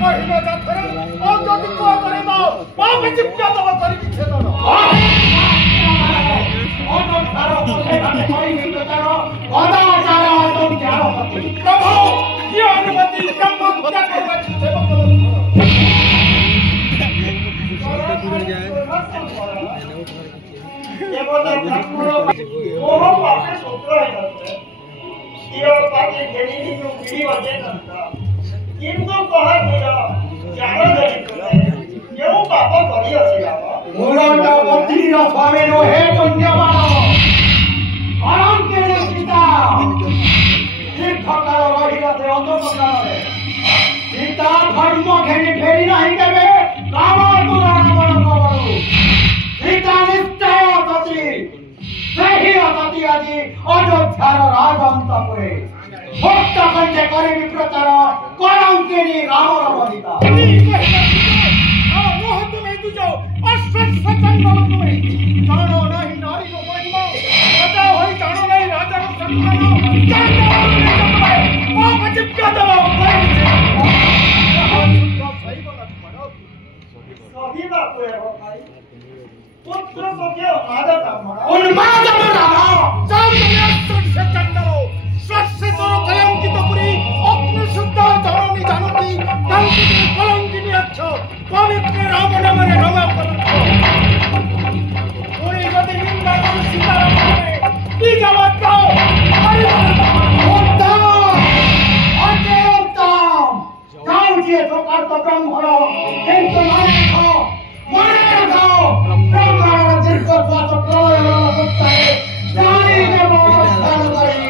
महिला जातरे और जो दिखवा करे तो बाप चिपका तो करी पीछे तो और जो तारो कोठे घाटे कोई नहीं तो तारो वादा चारा तुम जाओ प्रभु ये अनुमति ब्रह्म क्या करवा छे ये बोला ठाकुर ओह बापे सूत्र है करते ये पाके घेनी जो पीढ़ी बजे करता किंतु कहा दिया जानो नहीं ये पाप करी अछि बाबा मोरंडा पति रो स्वामी रो हे पुण्यवान आराम के सीता दीर्घकाल रहिलाते अंधकार सीता धर्म घेनी फेरी नहीं केबे काम तुरण बड़ करू सीता निश्चय अति सही अति আজি অযোধ্যার রাজন্তপুরে ভক্ত কণ্ঠে করিবি প্রচার কলঙ্কিনী রামর বনিতা মোহ তুমি তুজ অশ্বত্থ চন্দন তুমি জানো নাহি নারী মহিমা রাজা হই জানো নাহি রাজার সম্মান জানো নাহি পাপ চিত্ত দেব সহি বাত है भाई पुत्र को क्या मादा कामना उन्माद मनाना चांदने से चंदनो स्वच्छ तोरो कलंकित पुरी अग्नि शुद्ध धरणी जानती कलंकित कलंकिनी अच्छो पवित्र राम नाम रे रवा करो कोई गति निंदा करो सीताराम रे की जवाब दो उत्तम अते उत्तम जाऊ जे तो कर तो ब्रह्म हो किंतु माने खाओ ब्रह्म दीर्घ पात प्रलय मुक्त है जानी ने मोह स्थान करी